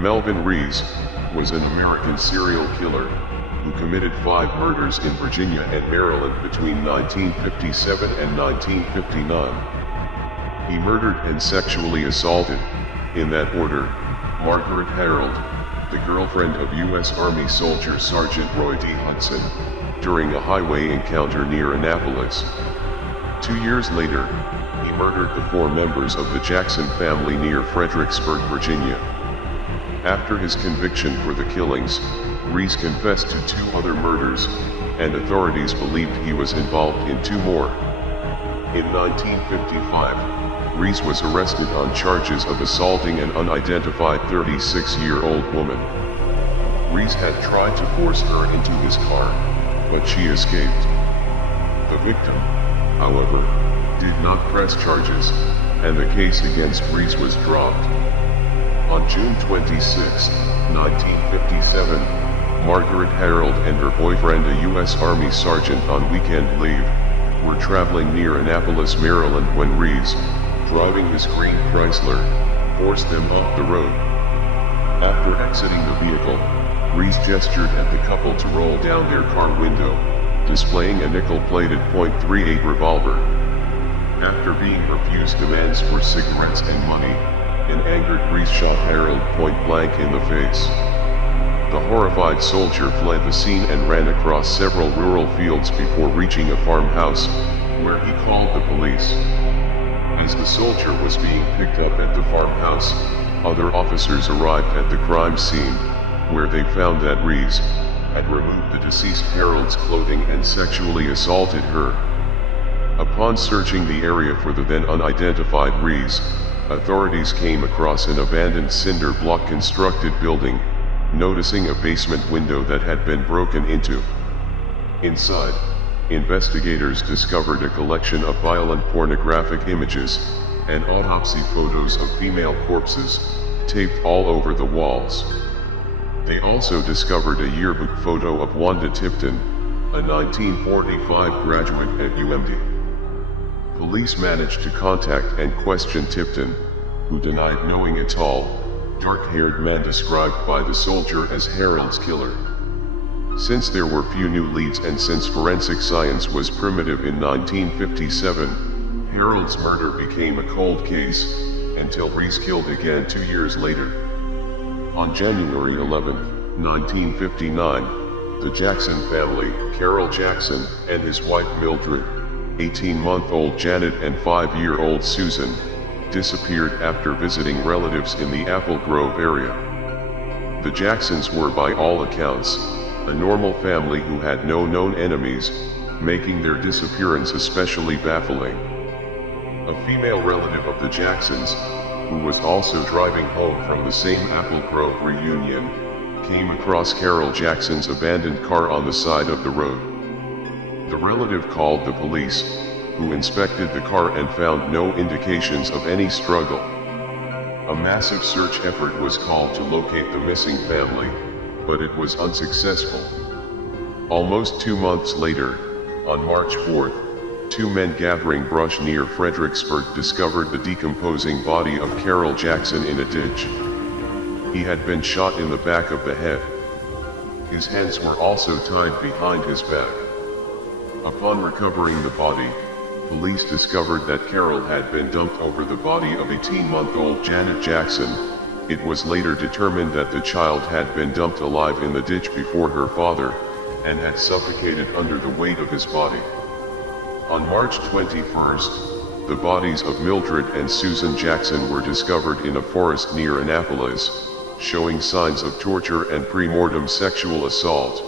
Melvin Rees was an American serial killer who committed 5 murders in Virginia and Maryland between 1957 and 1959. He murdered and sexually assaulted, in that order, Margaret Harold, the girlfriend of U.S. Army soldier Sergeant Roy D. Hudson, during a highway encounter near Annapolis. 2 years later, he murdered the 4 members of the Jackson family near Fredericksburg, Virginia. After his conviction for the killings, Rees confessed to 2 other murders, and authorities believed he was involved in 2 more. In 1955, Rees was arrested on charges of assaulting an unidentified 36-year-old woman. Rees had tried to force her into his car, but she escaped. The victim, however, did not press charges, and the case against Rees was dropped. On June 26, 1957, Margaret Harold and her boyfriend, a U.S. Army sergeant on weekend leave, were traveling near Annapolis, Maryland when Rees, driving his green Chrysler, forced them off the road. After exiting the vehicle, Rees gestured at the couple to roll down their car window, displaying a nickel-plated .38 revolver. After being refused demands for cigarettes and money, an angered Rees shot Harold point-blank in the face. The horrified soldier fled the scene and ran across several rural fields before reaching a farmhouse, where he called the police. As the soldier was being picked up at the farmhouse, other officers arrived at the crime scene, where they found that Rees had removed the deceased Harold's clothing and sexually assaulted her. Upon searching the area for the then unidentified Rees, authorities came across an abandoned cinder block constructed building, noticing a basement window that had been broken into. Inside, investigators discovered a collection of violent pornographic images and autopsy photos of female corpses, taped all over the walls. They also discovered a yearbook photo of Wanda Tipton, a 1945 graduate at UMD. Police managed to contact and question Tipton, who denied knowing a tall, dark-haired man described by the soldier as Harold's killer. Since there were few new leads and since forensic science was primitive in 1957, Harold's murder became a cold case, until Rees killed again 2 years later. On January 11, 1959, the Jackson family, Carol Jackson and his wife Mildred, 18-month-old Janet and 5-year-old Susan, disappeared after visiting relatives in the Apple Grove area. The Jacksons were by all accounts a normal family who had no known enemies, making their disappearance especially baffling. A female relative of the Jacksons, who was also driving home from the same Apple Grove reunion, came across Carol Jackson's abandoned car on the side of the road. The relative called the police, who inspected the car and found no indications of any struggle. A massive search effort was called to locate the missing family, but it was unsuccessful. Almost 2 months later, on March 4th, 2 men gathering brush near Fredericksburg discovered the decomposing body of Carol Jackson in a ditch. He had been shot in the back of the head. His hands were also tied behind his back. Upon recovering the body, police discovered that Carol had been dumped over the body of 18-month-old Janet Jackson. It was later determined that the child had been dumped alive in the ditch before her father, and had suffocated under the weight of his body. On March 21st, the bodies of Mildred and Susan Jackson were discovered in a forest near Annapolis, showing signs of torture and pre-mortem sexual assault.